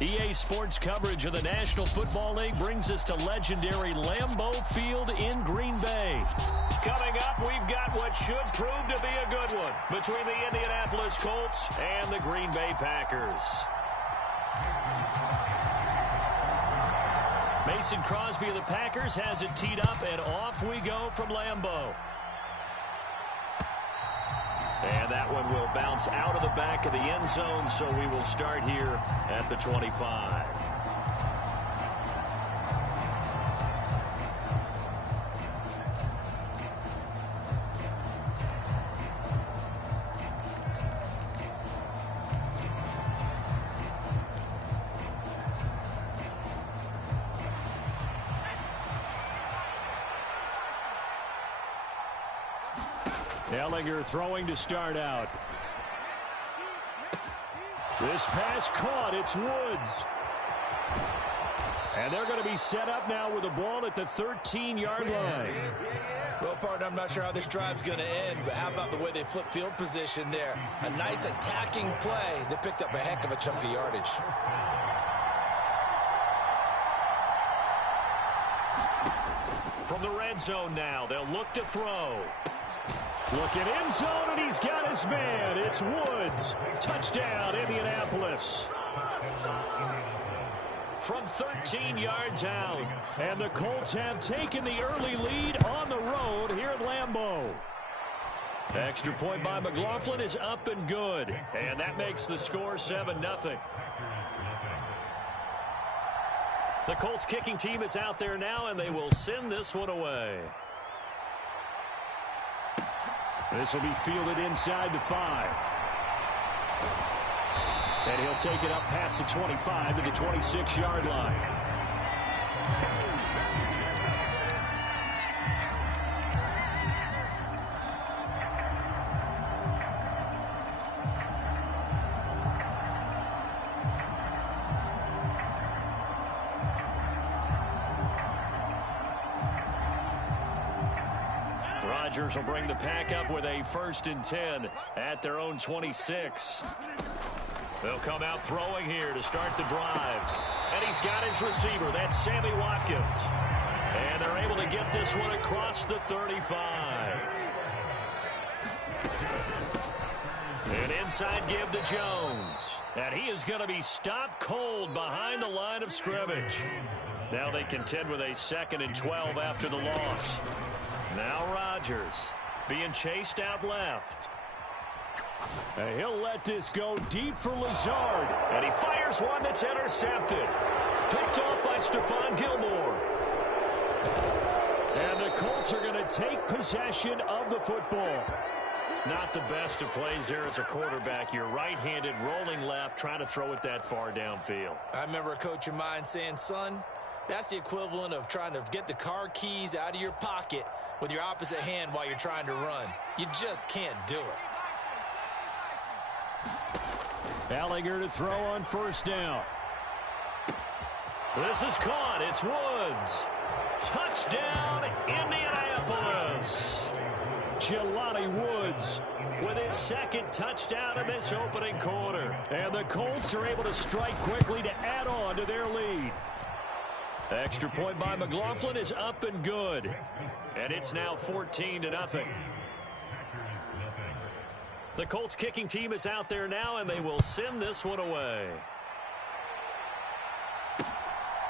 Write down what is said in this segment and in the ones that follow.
EA Sports coverage of the National Football League brings us to legendary Lambeau Field in Green Bay. Coming up, we've got what should prove to be a good one between the Indianapolis Colts and the Green Bay Packers. Mason Crosby of the Packers has it teed up, and off we go from Lambeau. And that one will bounce out of the back of the end zone, so we will start here at the 25. Ellinger throwing to start out. This pass caught. It's Woods. And they're going to be set up now with the ball at the 13-yard line. Well, partner, I'm not sure how this drive's going to end, but how about the way they flip field position there? A nice attacking play that picked up a heck of a chunk of yardage. From the red zone now, they'll look to throw. Looking end zone, and he's got his man. It's Woods. Touchdown, Indianapolis. From 13 yards out. And the Colts have taken the early lead on the road here at Lambeau. Extra point by McLaughlin is up and good. And that makes the score 7-0. The Colts kicking team is out there now, and they will send this one away. This will be fielded inside the 5. And he'll take it up past the 25 to the 26-yard line. Rodgers will bring the pack up with a 1st and 10 at their own 26. They'll come out throwing here to start the drive. And he's got his receiver. That's Sammy Watkins. And they're able to get this one across the 35. An inside give to Jones. And he is going to be stopped cold behind the line of scrimmage. Now they contend with a 2nd and 12 after the loss. Now Rodgers being chased out left. And he'll let this go deep for Lazard. And he fires one that's intercepted. Picked off by Stephon Gilmore. And the Colts are going to take possession of the football. Not the best of plays there as a quarterback. You're right-handed, rolling left, trying to throw it that far downfield. I remember a coach of mine saying, son, that's the equivalent of trying to get the car keys out of your pocket with your opposite hand while you're trying to run. You just can't do it. Ellinger to throw on 1st down. This is caught. It's Woods. Touchdown, Indianapolis. Jelani Woods with his 2nd touchdown in this opening quarter. And the Colts are able to strike quickly to add on to their lead. Extra point by McLaughlin is up and good. And it's now 14-0. The Colts kicking team is out there now, and they will send this one away.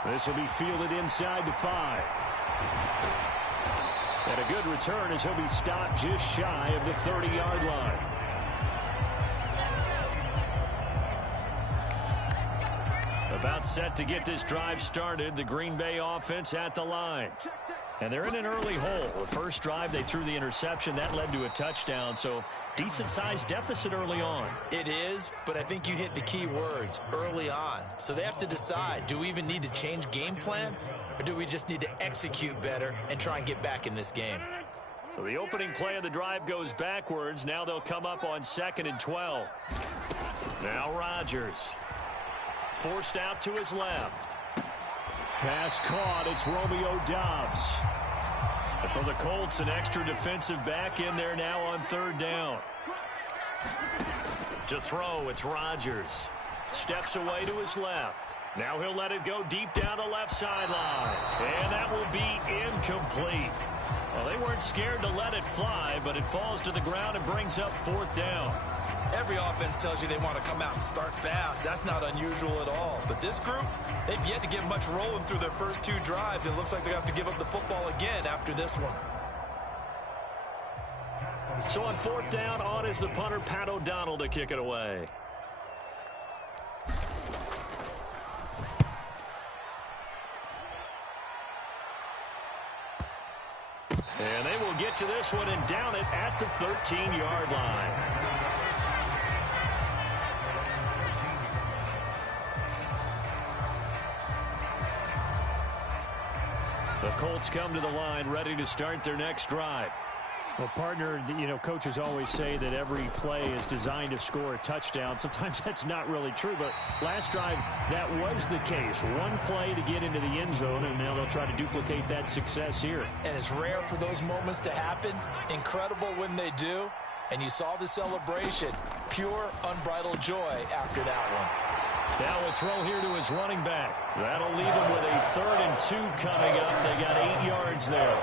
This will be fielded inside the 5. And a good return as he'll be stopped just shy of the 30-yard line. About set to get this drive started. The Green Bay offense at the line. And they're in an early hole. The first drive, they threw the interception. That led to a touchdown, so decent-sized deficit early on. It is, but I think you hit the key words, early on. So they have to decide, do we even need to change game plan, or do we just need to execute better and try and get back in this game? So the opening play of the drive goes backwards. Now they'll come up on 2nd and 12. Now Rodgers. Forced out to his left. Pass caught. It's Romeo Doubs. And for the Colts, an extra defensive back in there now on 3rd down. To throw, it's Rodgers. Steps away to his left. Now he'll let it go deep down the left sideline. And that will be incomplete. Well, they weren't scared to let it fly, but it falls to the ground and brings up 4th down. Every offense tells you they want to come out and start fast. That's not unusual at all. But this group, they've yet to get much rolling through their first 2 drives. It looks like they have to give up the football again after this one. So on 4th down, on is the punter, Pat O'Donnell, to kick it away. And they will get to this one and down it at the 13-yard line. The Colts come to the line ready to start their next drive. Well, partner, you know, coaches always say that every play is designed to score a touchdown. Sometimes that's not really true, but last drive, that was the case. One play to get into the end zone, and now they'll try to duplicate that success here. And it's rare for those moments to happen. Incredible when they do. And you saw the celebration. Pure, unbridled joy after that one. Now we'll throw here to his running back. That'll leave him with a 3rd and 2 coming up. They got 8 yards there.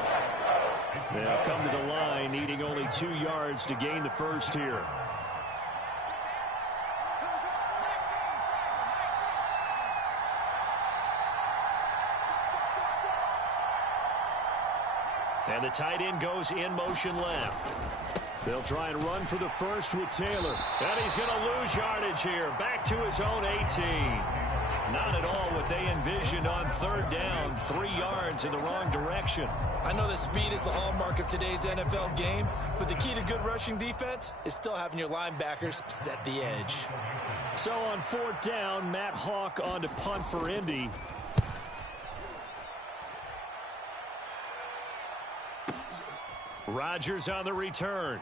They'll come to the line, needing only 2 yards to gain the first here. And the tight end goes in motion left. They'll try and run for the first with Taylor. And he's going to lose yardage here. Back to his own 18. Not at all what they envisioned on 3rd down. 3 yards in the wrong direction. I know that speed is the hallmark of today's NFL game, but the key to good rushing defense is still having your linebackers set the edge. So on 4th down, Matt Hawk on to punt for Indy. Rodgers on the return.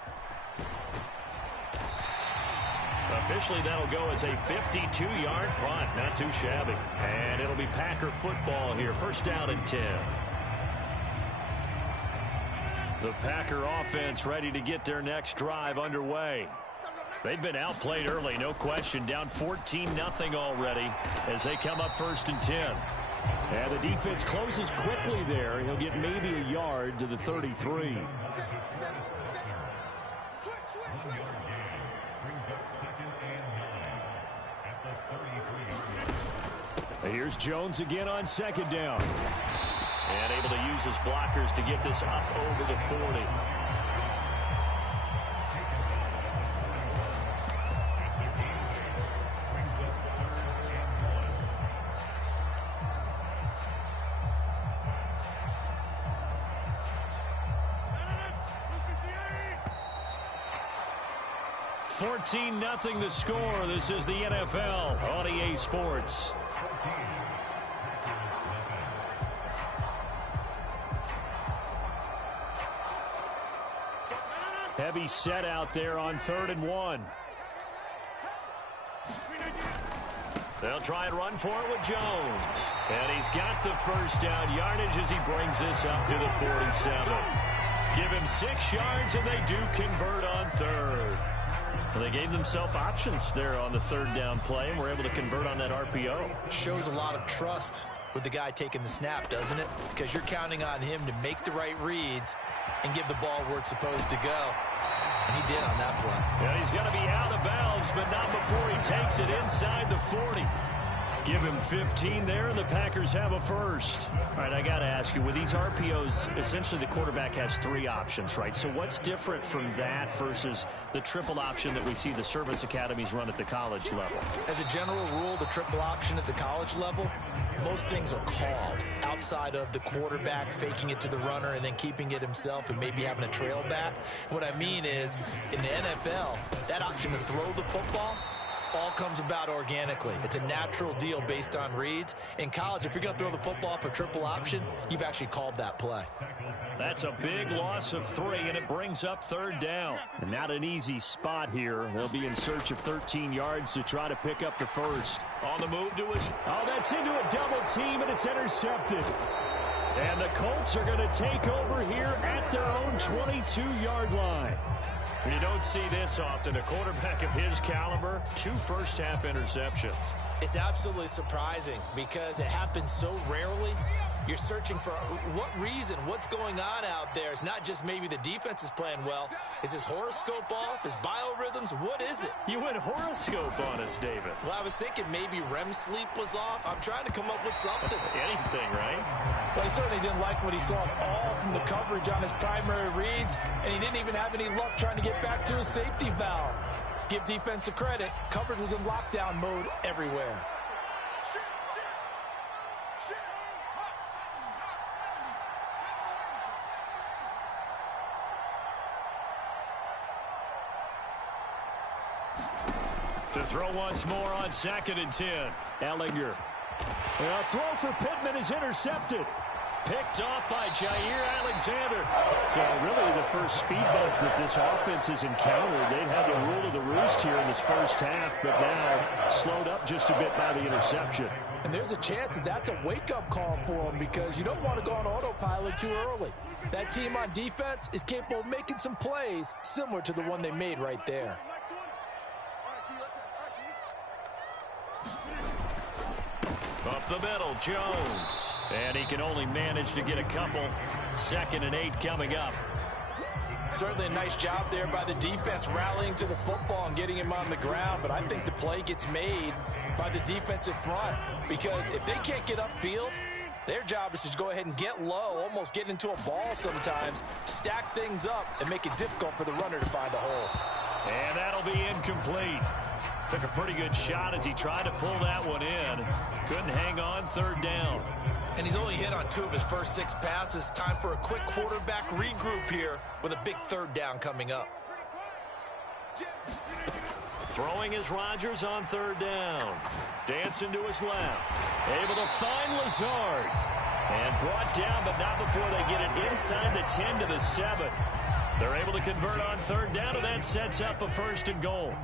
Officially, that'll go as a 52-yard punt. Not too shabby. And it'll be Packer football here. 1st down and 10. The Packer offense ready to get their next drive underway. They've been outplayed early, no question. Down 14-0 already as they come up 1st and 10. And the defense closes quickly there. He'll get maybe a yard to the 33. Here's Jones again on 2nd down. And able to use his blockers to get this up over the 40. $14-0 the score. This is the NFL on EA Sports. Heavy set out there on 3rd and 1. They'll try and run for it with Jones. And he's got the 1st down yardage as he brings this up to the 47. Give him 6 yards, and they do convert on 3rd. Well, they gave themselves options there on the 3rd down play, and were able to convert on that RPO. Shows a lot of trust with the guy taking the snap, doesn't it? Because you're counting on him to make the right reads and give the ball where it's supposed to go. And he did on that play. And he's going to be out of bounds, but not before he takes it inside the 40. Give him 15 there, and the Packers have a first. All right, I got to ask you, with these RPOs, essentially the quarterback has 3 options, right? So what's different from that versus the triple option that we see the service academies run at the college level? As a general rule, the triple option at the college level, most things are called outside of the quarterback faking it to the runner and then keeping it himself and maybe having a trail back. What I mean is, in the NFL, that option to throw the football all comes about organically. It's a natural deal based on reads. In college, if you're going to throw the football for triple option, you've actually called that play. That's a big loss of 3, and it brings up 3rd down. And not an easy spot here. They'll be in search of 13 yards to try to pick up the first. On the move to his... Oh, that's into a double team, and it's intercepted. And the Colts are going to take over here at their own 22-yard line. You don't see this often. A quarterback of his caliber, 2 first-half interceptions. It's absolutely surprising because it happens so rarely. You're searching for what reason, what's going on out there. It's not just maybe the defense is playing well. Is his horoscope off? His biorhythms? What is it? You went horoscope on us, David. Well, I was thinking maybe REM sleep was off. I'm trying to come up with something. Anything, right? Well, he certainly didn't like what he saw at all from the coverage on his primary reads, and he didn't even have any luck trying to get back to his safety valve. Give defensive credit. Coverage was in lockdown mode everywhere. To throw once more on 2nd and 10. Ellinger. A throw for Pittman is intercepted. Picked off by Jair Alexander. So really the first speed bump that this offense has encountered. They've had the rule of the roost here in this first half, but now slowed up just a bit by the interception. And there's a chance that that's a wake-up call for him because you don't want to go on autopilot too early. That team on defense is capable of making some plays similar to the one they made right there. Up the middle, Jones. And he can only manage to get a couple. 2nd and 8 coming up. Certainly a nice job there by the defense rallying to the football and getting him on the ground, but I think the play gets made by the defensive front because if they can't get upfield, their job is to go ahead and get low, almost get into a ball sometimes, stack things up, and make it difficult for the runner to find a hole. And that'll be incomplete. Took a pretty good shot as he tried to pull that one in. Couldn't hang on. 3rd down. And he's only hit on 2 of his first 6 passes. Time for a quick quarterback regroup here with a big 3rd down coming up. Throwing is Rodgers on 3rd down. Dancing to his left. Able to find Lazard. And brought down, but not before they get it inside the 10 to the 7. They're able to convert on 3rd down, and that sets up a 1st and goal.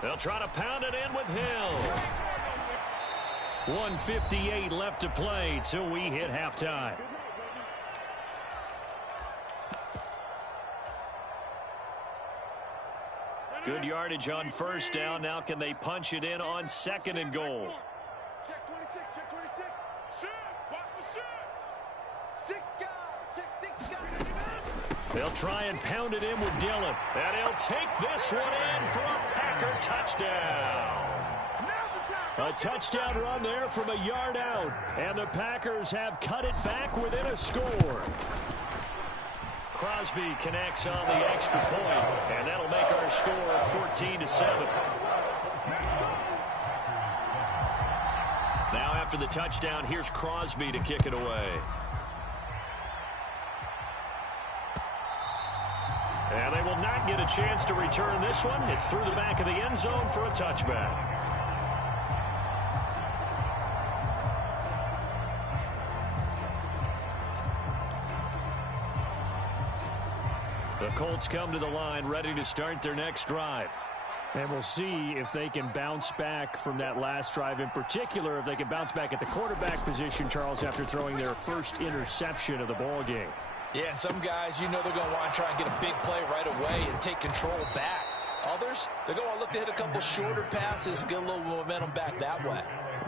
They'll try to pound it in with Hill. 1:58 left to play till we hit halftime. Good yardage on 1st down. Now can they punch it in on 2nd and goal? Check 26, check 26. Shoot, watch the shoot. 6 guys, check 6 guys. They'll try and pound it in with Dillon. And he'll take this one in for a Packer touchdown. A touchdown run there from a yard out. And the Packers have cut it back within a score. Crosby connects on the extra point, and that'll make our score 14-7. Now after the touchdown, here's Crosby to kick it away. And they will not get a chance to return this one. It's through the back of the end zone for a touchback. The Colts come to the line, ready to start their next drive. And we'll see if they can bounce back from that last drive. In particular, if they can bounce back at the quarterback position, Charles, after throwing their first interception of the ball game. Yeah, and some guys, you know they're going to want to try and get a big play right away and take control back. Others, they're going to look to hit a couple shorter passes, get a little momentum back that way.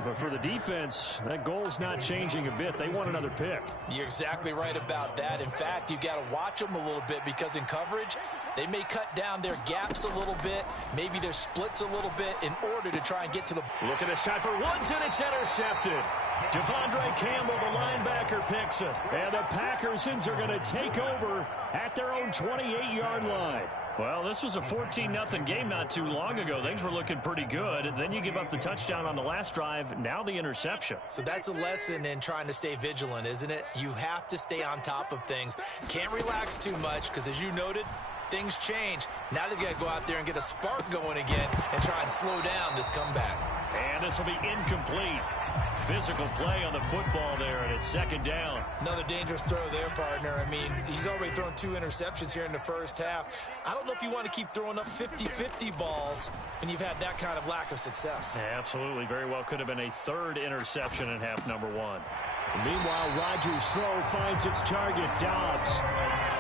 But for the defense, that goal's not changing a bit. They want another pick. You're exactly right about that. In fact, you've got to watch them a little bit because in coverage, they may cut down their gaps a little bit, maybe their splits a little bit in order to try and get to the... Look at this shot for Woods, and it's intercepted. Devondre Campbell, the linebacker, picks it. And the Packersons are going to take over at their own 28-yard line. Well, this was a 14-0 game not too long ago. Things were looking pretty good. And then you give up the touchdown on the last drive. Now the interception. So that's a lesson in trying to stay vigilant, isn't it? You have to stay on top of things. Can't relax too much because, as you noted, things change. Now they've got to go out there and get a spark going again and try and slow down this comeback. And this will be incomplete. Physical play on the football there, and it's 2nd down. Another dangerous throw there, partner. I mean, he's already thrown 2 interceptions here in the first half. I don't know if you want to keep throwing up 50-50 balls when you've had that kind of lack of success. Yeah, absolutely. Very well could have been a 3rd interception in half number 1. Meanwhile, Rodgers' throw finds its target, Dobbs.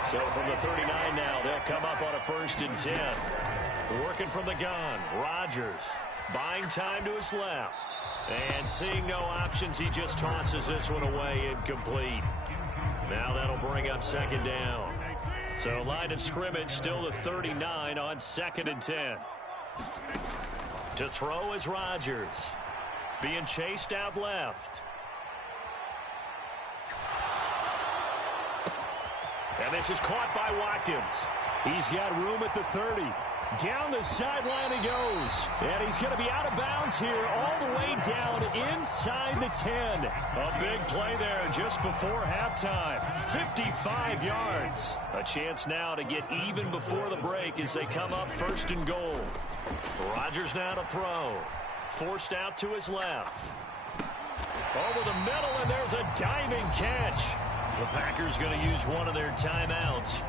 So from the 39 now, they'll come up on a 1st and 10. Working from the gun, Rodgers buying time to his left. And seeing no options, he just tosses this one away, incomplete. Now that'll bring up 2nd down. So line of scrimmage still the 39 on 2nd and 10. To throw is Rodgers. Being chased out left. And this is caught by Watkins. He's got room at the 30. Down the sideline he goes. And he's going to be out of bounds here all the way down inside the 10. A big play there just before halftime. 55 yards. A chance now to get even before the break as they come up 1st and goal. Rodgers now to throw. Forced out to his left. Over the middle, and there's a diving catch. The Packers going to use one of their timeouts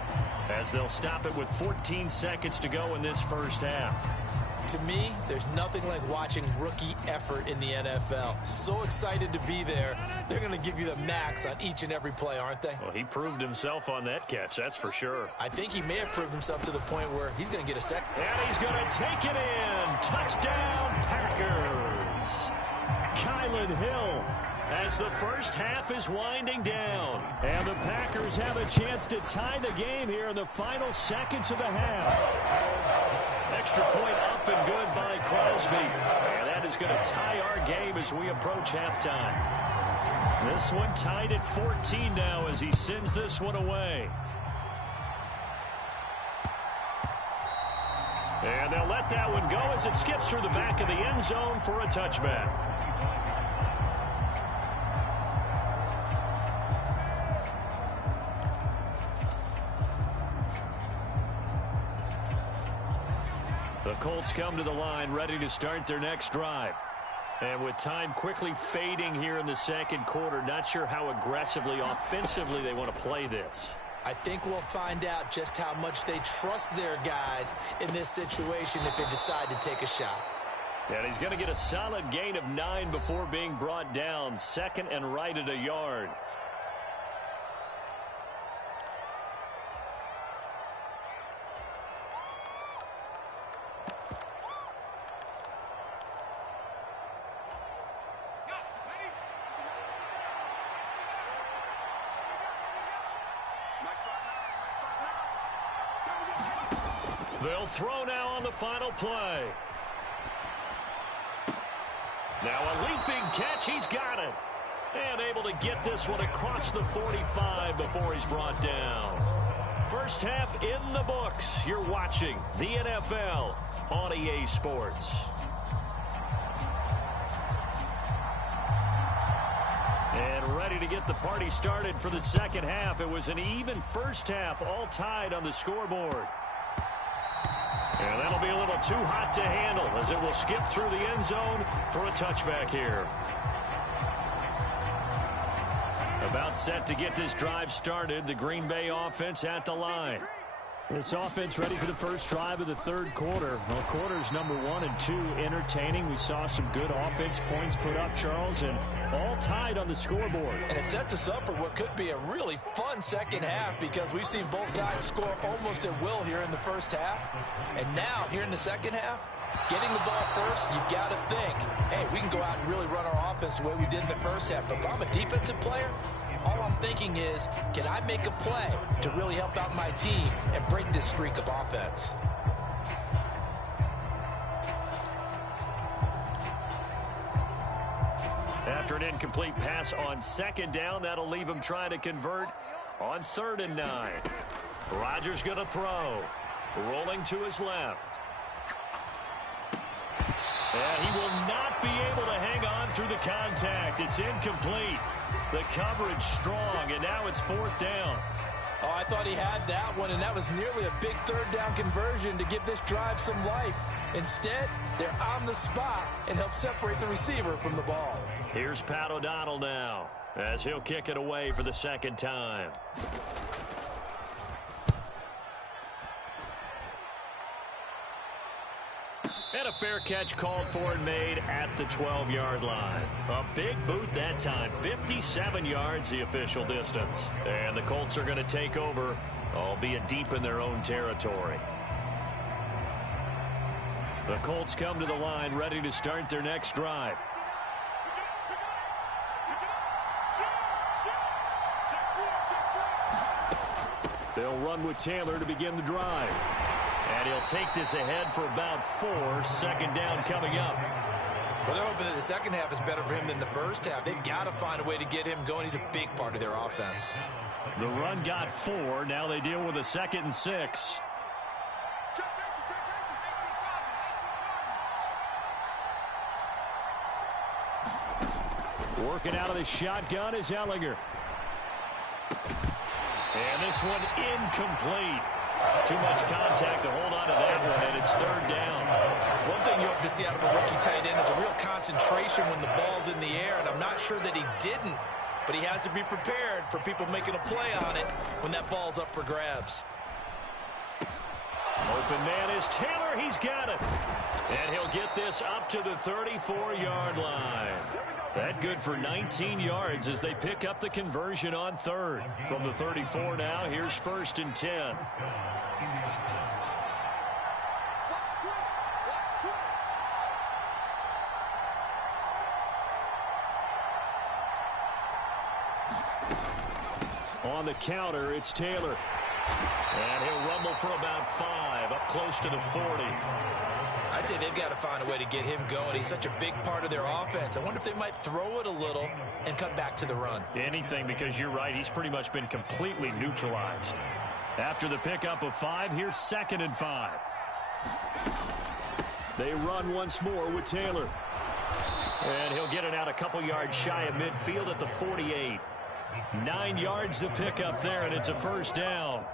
as they'll stop it with 14 seconds to go in this 1st half. To me, there's nothing like watching rookie effort in the NFL. So excited to be there. They're going to give you the max on each and every play, aren't they? Well, he proved himself on that catch, that's for sure. I think he may have proved himself to the point where he's going to get a second. And he's going to take it in. Touchdown, Packers. Kylan Hill. As the 1st half is winding down. And the Packers have a chance to tie the game here in the final seconds of the half. Extra point up and good by Crosby. And that is going to tie our game as we approach halftime. This one tied at 14 now as he sends this one away. And they'll let that one go as it skips through the back of the end zone for a touchback. The Colts come to the line ready to start their next drive. And with time quickly fading here in the 2nd quarter, not sure how aggressively, offensively they want to play this. I think we'll find out just how much they trust their guys in this situation if they decide to take a shot. And he's going to get a solid gain of 9 before being brought down. 2nd and right at a yard. They'll throw now on the final play. Now a leaping catch. He's got it. And able to get this one across the 45 before he's brought down. 1st half in the books. You're watching the NFL on EA Sports. And ready to get the party started for the 2nd half. It was an even 1st half, all tied on the scoreboard. And that'll be a little too hot to handle as it will skip through the end zone for a touchback here. About set to get this drive started. The Green Bay offense at the line. This offense ready for the first drive of the 3rd quarter. Well, quarters number 1 and 2 entertaining. We saw some good offense points put up, Charles, and all tied on the scoreboard. And it sets us up for what could be a really fun 2nd half because we've seen both sides score almost at will here in the 1st half. And now, here in the 2nd half, getting the ball first, you've got to think, hey, we can go out and really run our offense the way we did in the 1st half. But if I'm a defensive player, all I'm thinking is, can I make a play to really help out my team and break this streak of offense? After an incomplete pass on 2nd down, that'll leave him trying to convert on 3rd and 9. Rodgers going to throw. Rolling to his left. And he will not be able to hang on through the contact. It's incomplete. The coverage strong, and now it's 4th down. Oh, I thought he had that one, and that was nearly a big 3rd down conversion to give this drive some life. Instead, they're on the spot and help separate the receiver from the ball. Here's Pat O'Donnell now as he'll kick it away for the 2nd time. And a fair catch called for and made at the 12-yard line. A big boot that time. 57 yards the official distance. And the Colts are going to take over, albeit deep in their own territory. The Colts come to the line ready to start their next drive. They'll run with Taylor to begin the drive. And he'll take this ahead for about 4. Second down coming up. Well, they're hoping that the second half is better for him than the first half. They've got to find a way to get him going. He's a big part of their offense. The run got 4. Now they deal with a 2nd and 6. Working out of the shotgun is Ellinger. And this one incomplete. Too much contact to hold on to that one, and it's 3rd down. One thing you hope to see out of a rookie tight end is a real concentration when the ball's in the air, and I'm not sure that he didn't, but he has to be prepared for people making a play on it when that ball's up for grabs. Open man is Taylor. He's got it. And he'll get this up to the 34-yard line. That good for 19 yards as they pick up the conversion on 3rd. From the 34 now, here's 1st and 10. On the counter, it's Taylor. And he'll rumble for about 5, up close to the 40. I'd say they've got to find a way to get him going. He's such a big part of their offense. I wonder if they might throw it a little and come back to the run. Anything, because you're right. He's pretty much been completely neutralized. After the pickup of 5, here's 2nd and 5. They run once more with Taylor. And he'll get it out a couple yards shy of midfield at the 48. 9 yards to pick up there, and it's a 1st down.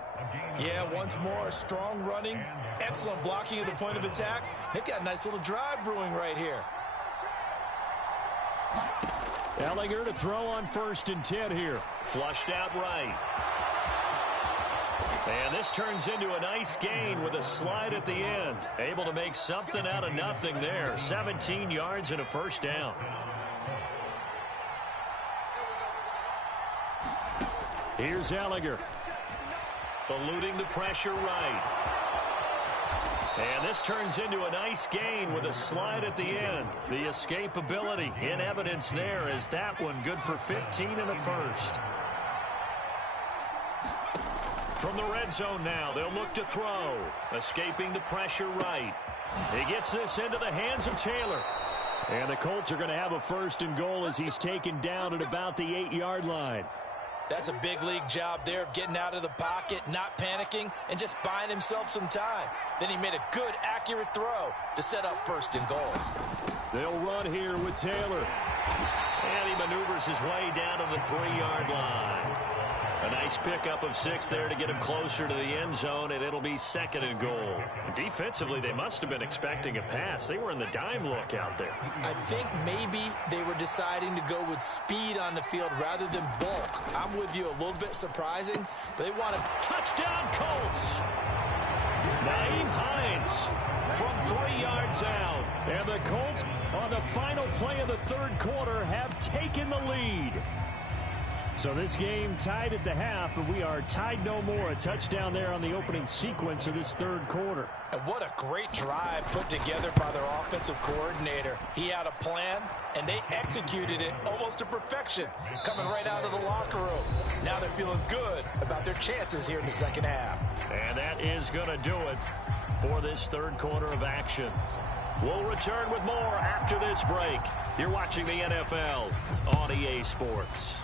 Yeah, once more, strong running, excellent blocking at the point of attack. They've got a nice little drive brewing right here. Ellinger to throw on 1st and 10 here. Flushed out right. And this turns into a nice gain with a slide at the end. Able to make something out of nothing there. 17 yards and a 1st down. Here's Ellinger. Eluding the pressure right. And this turns into a nice gain with a slide at the end. The escapability in evidence there as that one good for 15 and a 1st. From the red zone now, they'll look to throw. Escaping the pressure right. He gets this into the hands of Taylor. And the Colts are going to have a 1st and goal as he's taken down at about the 8-yard line. That's a big league job there of getting out of the pocket, not panicking, and just buying himself some time. Then he made a good, accurate throw to set up 1st and goal. They'll run here with Taylor. And he maneuvers his way down to the 3-yard line. A nice pickup of 6 there to get him closer to the end zone, and it'll be 2nd and goal. Defensively, they must have been expecting a pass. They were in the dime look out there. I think maybe they were deciding to go with speed on the field rather than bulk. I'm with you, a little bit surprising, but they want to... Touchdown, Colts! Nyheim Hines from 3 yards out. And the Colts, on the final play of the 3rd quarter, have taken the lead. So this game tied at the half, but we are tied no more. A touchdown there on the opening sequence of this 3rd quarter. And what a great drive put together by their offensive coordinator. He had a plan, and they executed it almost to perfection, coming right out of the locker room. Now they're feeling good about their chances here in the 2nd half. And that is going to do it for this 3rd quarter of action. We'll return with more after this break. You're watching the NFL on EA Sports.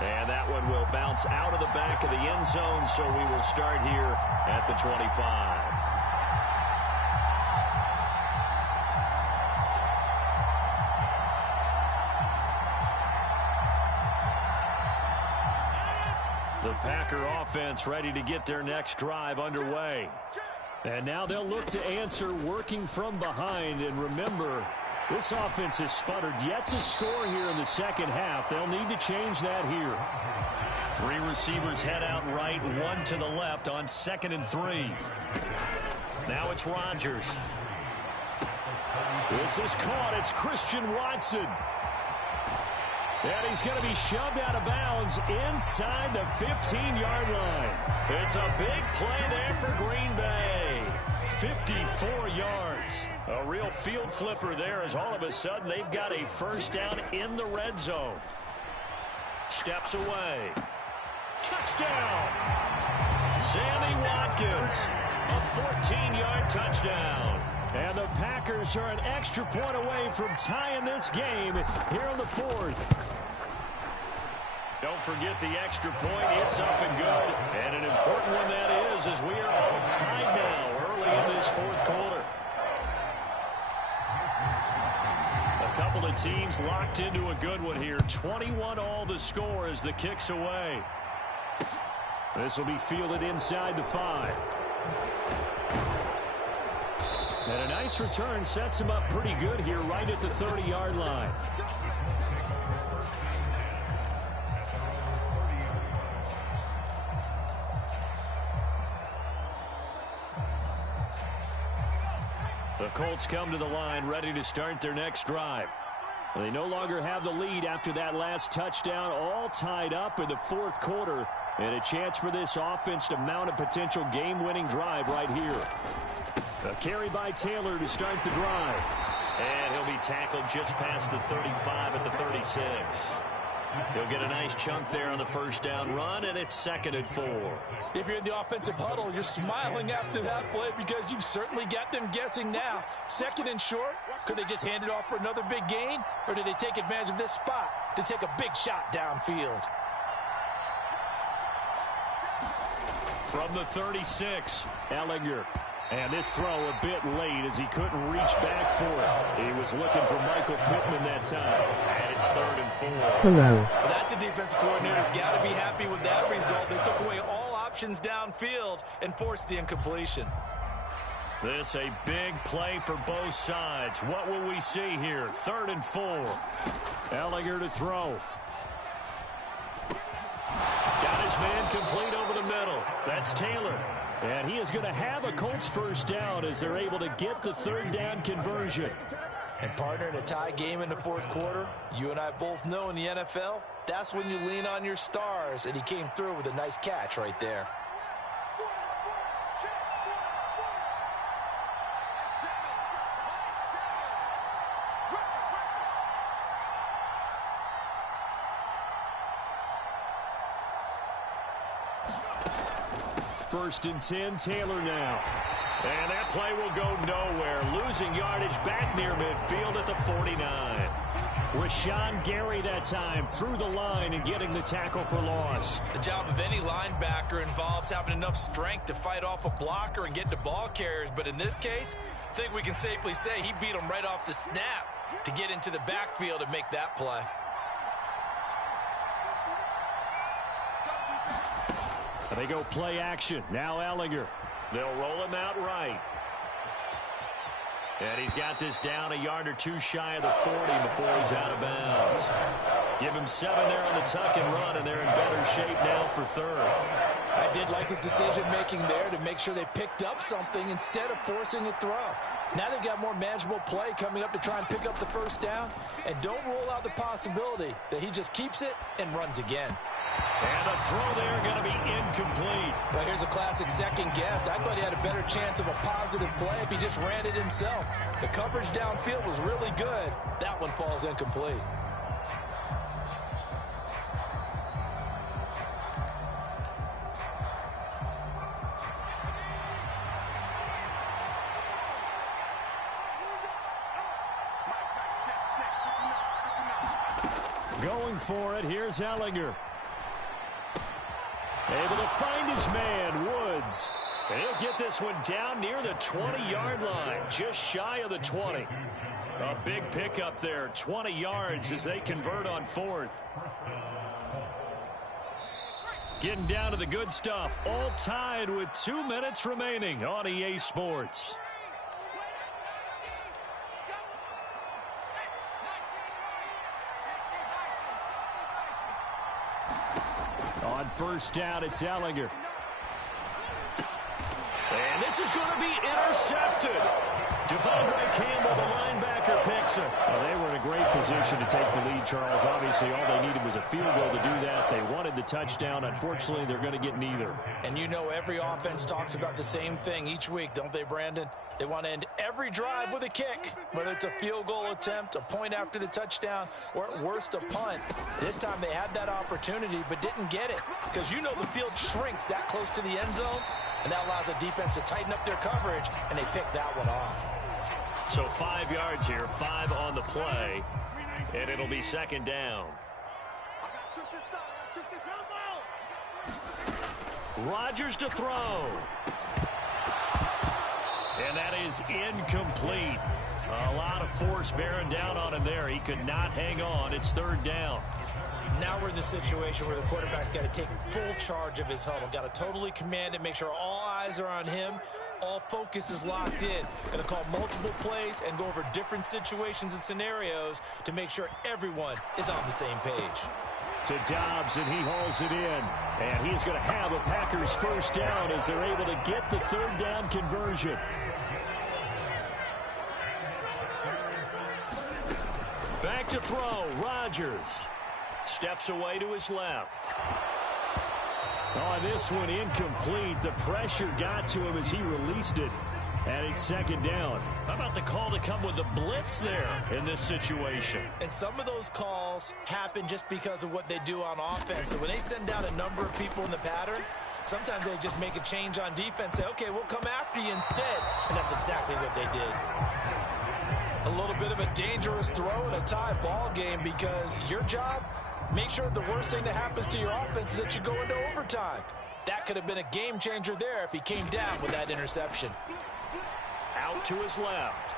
And that one will bounce out of the back of the end zone, so we will start here at the 25. The Packer offense ready to get their next drive underway. And now they'll look to answer working from behind. And remember, This offense has sputtered yet to score here in the second half. They'll need to change that here. 3 receivers head out right, 1 to the left on 2nd and 3. Now it's Rodgers. This is caught. It's Christian Watson. And he's going to be shoved out of bounds inside the 15-yard line. It's a big play there for Green Bay. 54 yards. A real field flipper there as all of a sudden they've got a first down in the red zone. Steps away. Touchdown. Sammy Watkins. A 14-yard touchdown. And the Packers are an extra point away from tying this game here in the 4th. Don't forget the extra point. It's up and good. And an important one that is, as we are all tied now early in this 4th quarter. A couple of teams locked into a good one here. 21 all the score as the kick's away. This will be fielded inside the 5. And a nice return sets him up pretty good here right at the 30-yard line. The Colts come to the line ready to start their next drive. They no longer have the lead after that last touchdown, all tied up in the 4th quarter. And a chance for this offense to mount a potential game-winning drive right here. A carry by Taylor to start the drive. And he'll be tackled just past the 35 at the 36. He'll get a nice chunk there on the first down run, and it's 2nd and 4. If you're in the offensive huddle, you're smiling after that play because you've certainly got them guessing now. 2nd and short, could they just hand it off for another big gain? Or did they take advantage of this spot to take a big shot downfield? From the 36, Ellinger. And this throw a bit late as he couldn't reach back for it. He was looking for Michael Pittman that time. And it's 3rd and 4. Hello. Well, that's a defensive coordinator's got to be happy with that result. They took away all options downfield and forced the incompletion. This a big play for both sides. What will we see here? 3rd and 4. Ellinger to throw. Got his man complete over the middle. That's Taylor. And he is going to have a Colts first down as they're able to get the 3rd down conversion. And partner, in a tie game in the 4th quarter, you and I both know in the NFL, that's when you lean on your stars. And he came through with a nice catch right there. First and 10, Taylor now. And that play will go nowhere. Losing yardage back near midfield at the 49. Rashawn Gary that time through the line and getting the tackle for loss. The job of any linebacker involves having enough strength to fight off a blocker and get to ball carriers. But in this case, I think we can safely say he beat him right off the snap to get into the backfield and make that play. They go play action. Now Ellinger. They'll roll him out right. And he's got this down a yard or two shy of the 40 before he's out of bounds. Give him 7 there on the tuck and run, and they're in better shape now for 3rd. I did like his decision-making there to make sure they picked up something instead of forcing a throw. Now they've got more manageable play coming up to try and pick up the first down. And don't rule out the possibility that he just keeps it and runs again. And the throw there going to be incomplete. Well, here's a classic second guess. I thought he had a better chance of a positive play if he just ran it himself. The coverage downfield was really good. That one falls incomplete. Going for it, here's Ellinger. Able to find his man, Woods. And he'll get this one down near the 20-yard line, just shy of the 20. A big pickup there, 20 yards as they convert on 4th. Getting down to the good stuff, all tied with 2 minutes remaining on EA Sports. first down. It's Ellinger. And this is going to be intercepted. Devondre Campbell, the linebacker, picks it. Well, they were in a great position to take the lead, Charles. Obviously, all they needed was a field goal to do that. They wanted the touchdown. Unfortunately, they're going to get neither. And you know every offense talks about the same thing each week, don't they, Brandon? They want to end every drive with a kick, whether it's a field goal attempt, a point after the touchdown, or at worst a punt. This time they had that opportunity but didn't get it because you know the field shrinks that close to the end zone, and that allows the defense to tighten up their coverage, and they picked that one off. So 5 yards here, 5 on the play, and it'll be second down. Rodgers to throw. And that is incomplete. A lot of force bearing down on him there. He could not hang on. It's third down. Now we're in the situation where the quarterback's got to take full charge of his huddle. Got to totally command it, make sure all eyes are on him. All focus is locked in. Going to call multiple plays and go over different situations and scenarios to make sure everyone is on the same page. To Dobbs, and he hauls it in. And he's going to have a Packers first down as they're able to get the third down conversion. Back to throw. Rodgers steps away to his left. On this one, incomplete. The pressure got to him as he released it. And it's second down. How about the call to come with the blitz there in this situation? And some of those calls happen just because of what they do on offense. So when they send out a number of people in the pattern, sometimes they just make a change on defense. Say, okay, we'll come after you instead. And that's exactly what they did. A little bit of a dangerous throw in a tie ball game because your job, make sure the worst thing that happens to your offense is that you go into overtime. That could have been a game changer there if he came down with that interception. Out to his left.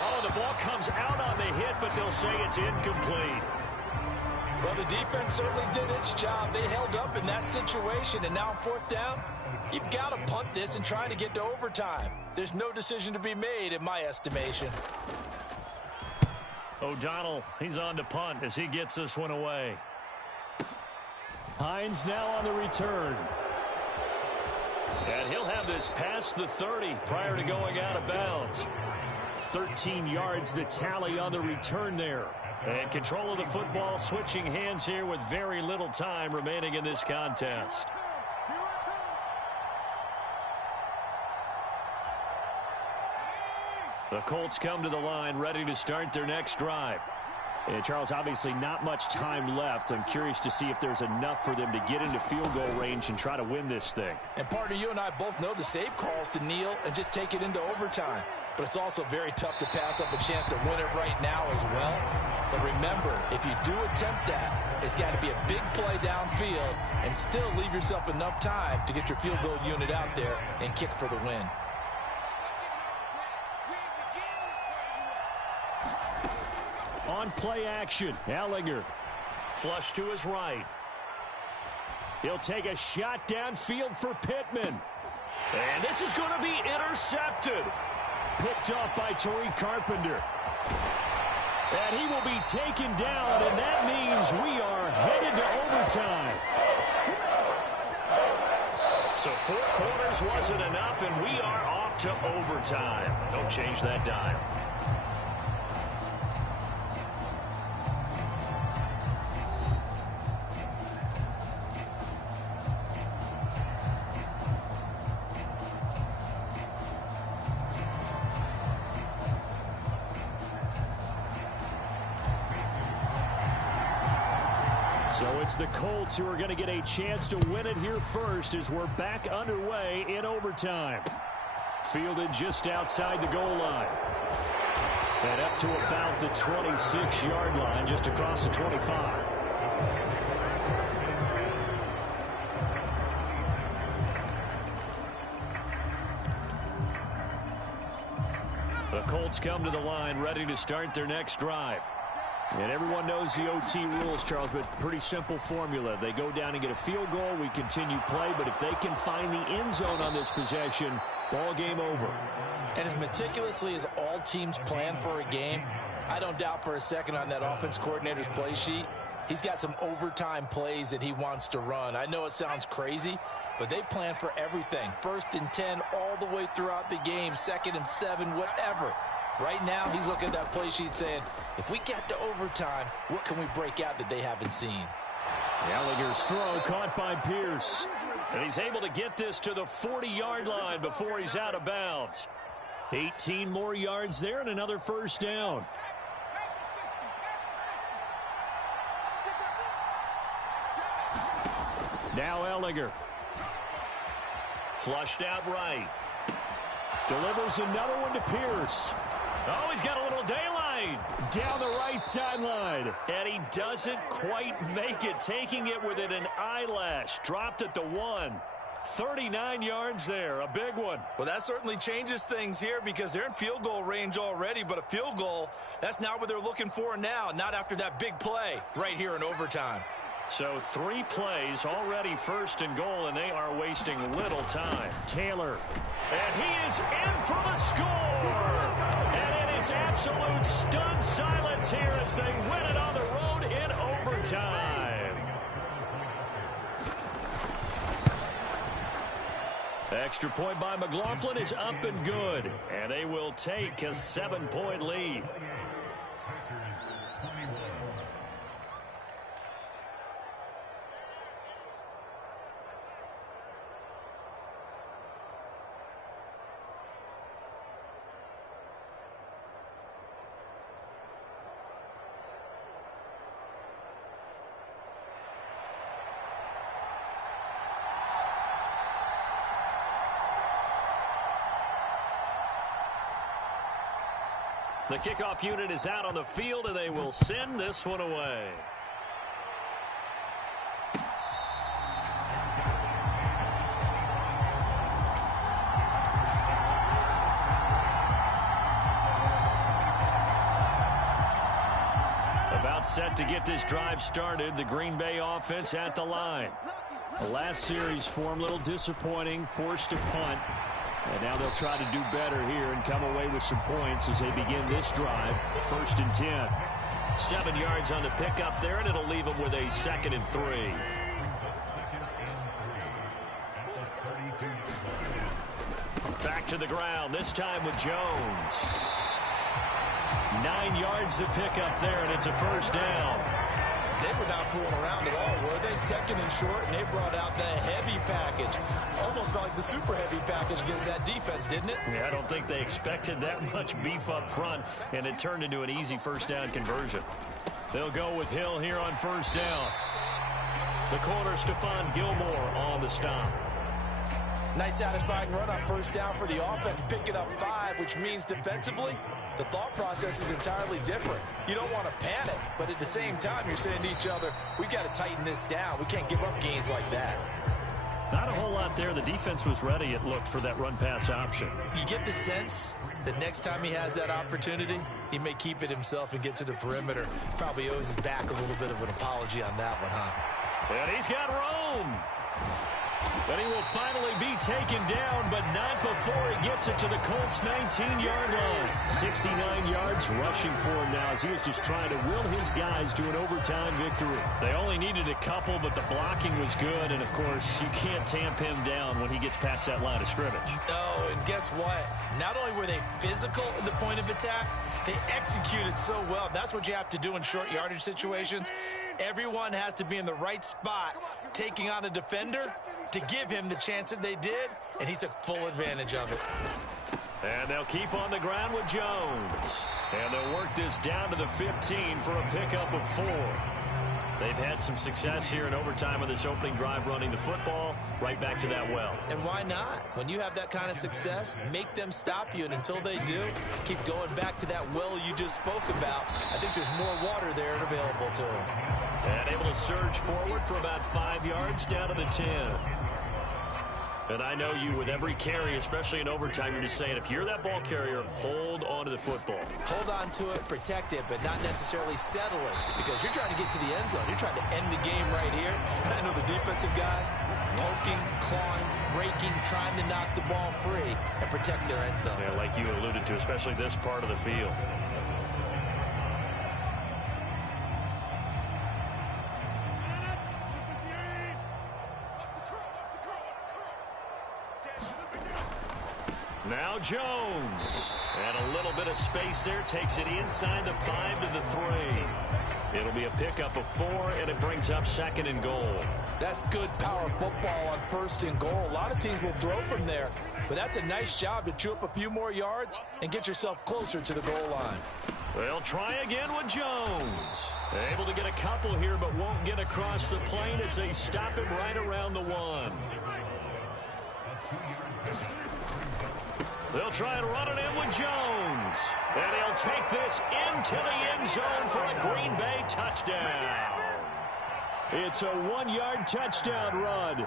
Oh, the ball comes out on the hit, but they'll say it's incomplete. Well, the defense certainly did its job. They held up in that situation, and now on fourth down, you've got to punt this and try to get to overtime. There's no decision to be made in my estimation. O'Donnell, he's on to punt as he gets this one away. Hines now on the return. And he'll have this past the 30 prior to going out of bounds. 13 yards, the tally on the return there. And control of the football, switching hands here with very little time remaining in this contest. The Colts come to the line, ready to start their next drive. And Charles, obviously not much time left. I'm curious to see if there's enough for them to get into field goal range and try to win this thing. And partner, you and I both know the safe calls to kneel and just take it into overtime. But it's also very tough to pass up a chance to win it right now as well. But remember, if you do attempt that, it's got to be a big play downfield and still leave yourself enough time to get your field goal unit out there and kick for the win. On play action, Ellinger. Flush to his right. He'll take a shot downfield for Pittman. And this is going to be intercepted. Picked off by Tariq Carpenter. And he will be taken down, and that means we are headed to overtime. So 4 quarters wasn't enough, and we are off to overtime. Don't change that dial. So it's the Colts who are going to get a chance to win it here first as we're back underway in overtime. Fielded just outside the goal line. And up to about the 26-yard line, just across the 25. The Colts come to the line, ready to start their next drive. And everyone knows the OT rules, Charles, but pretty simple formula. They go down and get a field goal, we continue play, but if they can find the end zone on this possession, ball game over. And as meticulously as all teams plan for a game, I don't doubt for a second on that offense coordinator's play sheet, He's got some overtime plays that he wants to run. I know it sounds crazy, but they plan for everything. 1st and 10 all the way throughout the game, 2nd and 7, whatever. Right now, he's looking at that play sheet saying, if we get to overtime, what can we break out that they haven't seen? Gallagher's throw caught by Pierce. And he's able to get this to the 40-yard line before he's out of bounds. 18 more yards there and another first down. Now Ellinger. Flushed out right. Delivers another one to Pierce. Oh, he's got a little daylight. Down the right sideline. And he doesn't quite make it, taking it within an eyelash. Dropped at the 1. 39 yards there, a big one. Well, that certainly changes things here because they're in field goal range already, but a field goal, that's not what they're looking for now, not after that big play right here in overtime. So 3 plays already 1st and goal, and they are wasting little time. Taylor. And he is in for the score. And it is absolute stunned silence here as they win it on the road in overtime. Extra point by McLaughlin is up and good. And they will take a 7-point lead. The kickoff unit is out on the field, and they will send this one away. About set to get this drive started, the Green Bay offense at the line. The last series for him, a little disappointing, forced to punt. And now they'll try to do better here and come away with some points as they begin this drive. 1st and 10. 7 yards on the pickup there, and it'll leave them with a 2nd and 3. Back to the ground, this time with Jones. 9 yards to pick up there, and it's a first down. They were not fooling around at all, were they? 2nd and short, and they brought out the heavy package. Almost felt like the super heavy package against that defense, didn't it? Yeah, I don't think they expected that much beef up front, and it turned into an easy first down conversion. They'll go with Hill here on first down. The corner, Stephon Gilmore, on the stop. Nice satisfying run on first down for the offense, picking up 5, which means defensively, the thought process is entirely different. You don't want to panic, but at the same time, you're saying to each other, we got to tighten this down. We can't give up gains like that. Not a whole lot there. The defense was ready, it looked, for that run-pass option. You get the sense that next time he has that opportunity, he may keep it himself and get to the perimeter. Probably owes his back a little bit of an apology on that one, huh? And he's got Rome. But he will finally be taken down, but not before he gets it to the Colts' 19-yard line. 69 yards rushing for him now as he was just trying to will his guys to an overtime victory. They only needed a couple, but the blocking was good. And, of course, you can't tamp him down when he gets past that line of scrimmage. No, and guess what? Not only were they physical at the point of attack, they executed so well. That's what you have to do in short yardage situations. Everyone has to be in the right spot, taking on a defender to give him the chance that they did, and he took full advantage of it. And they'll keep on the ground with Jones. And they'll work this down to the 15 for a pickup of 4. They've had some success here in overtime of this opening drive running the football right back to that well. And why not? When you have that kind of success, make them stop you, and until they do, keep going back to that well you just spoke about. I think there's more water there and available to them. And able to surge forward for about 5 yards down to the 10. And I know you, with every carry, especially in overtime, you're just saying, if you're that ball carrier, hold on to the football. Hold on to it, protect it, but not necessarily settle it, because you're trying to get to the end zone. You're trying to end the game right here. And I know the defensive guys poking, clawing, breaking, trying to knock the ball free and protect their end zone. Yeah, like you alluded to, especially this part of the field. Now Jones. And a little bit of space there. Takes it inside the 5 to the 3. It'll be a pickup of 4, and it brings up 2nd and goal. That's good power football on 1st and goal. A lot of teams will throw from there, but that's a nice job to chew up a few more yards and get yourself closer to the goal line. They'll try again with Jones. Able to get a couple here, but won't get across the plane as they stop him right around the 1. They'll try and run it in with Jones. And he'll take this into the end zone for a Green Bay touchdown. It's a 1-yard touchdown run.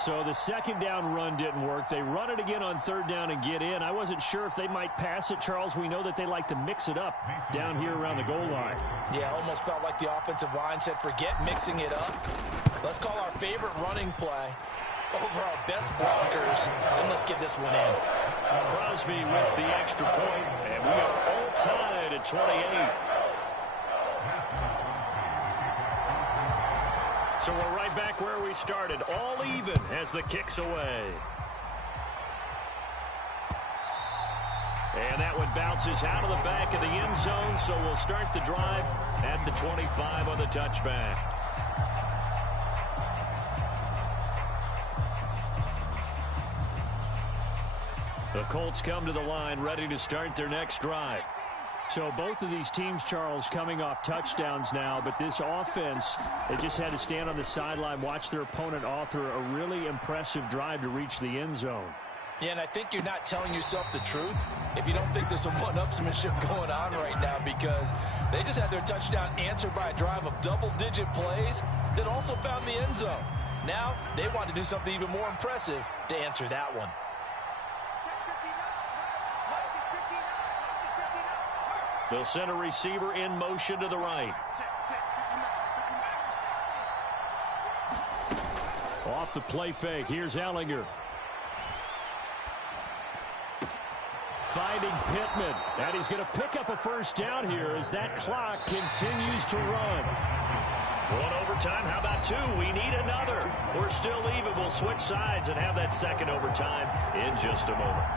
So the 2nd down run didn't work. They run it again on 3rd down and get in. I wasn't sure if they might pass it, Charles. We know that they like to mix it up down here around the goal line. Yeah, almost felt like the offensive line said, forget mixing it up. Let's call our favorite running play over our best blockers, and let's get this one in. Crosby with the extra point, and we are all tied at 28. So we're right back where we started, all even as the kick's away. And that one bounces out of the back of the end zone, so we'll start the drive at the 25 on the touchback. The Colts come to the line, ready to start their next drive. So both of these teams, Charles, coming off touchdowns now, but this offense, they just had to stand on the sideline, watch their opponent author a really impressive drive to reach the end zone. Yeah, and I think you're not telling yourself the truth if you don't think there's some one-upsmanship going on right now, because they just had their touchdown answered by a drive of double-digit plays that also found the end zone. Now they want to do something even more impressive to answer that one. They'll send a receiver in motion to the right. Off the play fake, here's Ellinger. Finding Pittman, and he's going to pick up a 1st down here as that clock continues to run. 1 overtime, how about 2? We need another. We're still even. We'll switch sides and have that 2nd overtime in just a moment.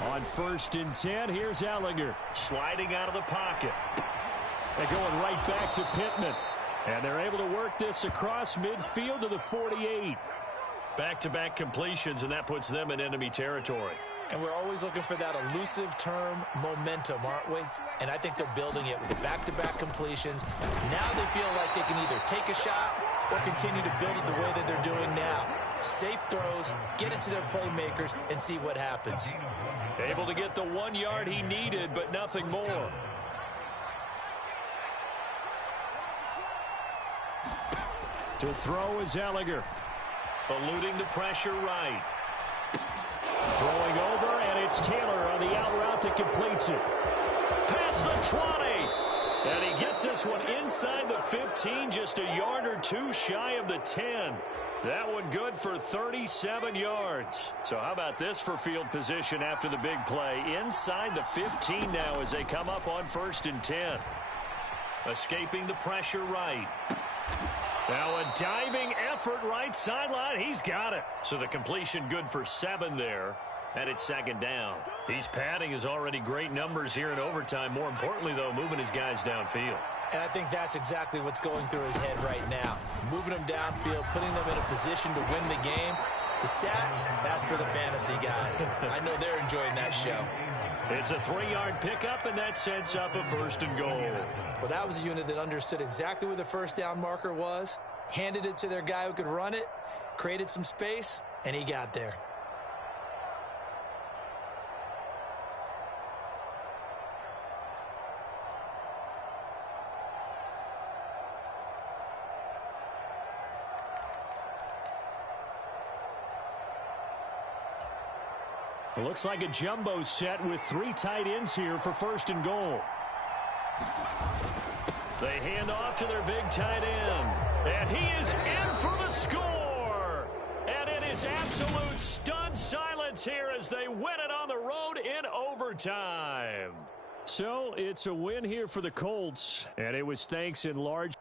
On 1st and 10, here's Ellinger. Sliding out of the pocket. They're going right back to Pittman. And they're able to work this across midfield to the 48. Back-to-back completions, and that puts them in enemy territory. And we're always looking for that elusive term, momentum, aren't we? And I think they're building it with the back-to-back completions. Now they feel like they can either take a shot or continue to build it the way that they're doing now. Safe throws, get it to their playmakers, and see what happens. Able to get the 1 yard he needed, but nothing more. To throw is Ellinger. Eluding the pressure right. Throwing over, and it's Taylor on the out route that completes it. Past the 20. And he gets this one inside the 15, just a yard or 2 shy of the 10. That one good for 37 yards. So how about this for field position after the big play? Inside the 15 now as they come up on 1st and 10. Escaping the pressure right. Now a diving effort right sideline. He's got it. So the completion good for 7 there. And it's 2nd down. He's padding his already great numbers here in overtime. More importantly, though, moving his guys downfield. And I think that's exactly what's going through his head right now. Moving them downfield, putting them in a position to win the game. The stats, that's for the fantasy guys. I know they're enjoying that show. It's a 3-yard pickup, and that sets up a 1st and goal. Well, that was a unit that understood exactly where the 1st down marker was, handed it to their guy who could run it, created some space, and he got there. It looks like a jumbo set with 3 tight ends here for 1st and goal. They hand off to their big tight end. And he is in for the score. is absolute stunned silence here as they win it on the road in overtime. So it's a win here for the Colts, and it was thanks in large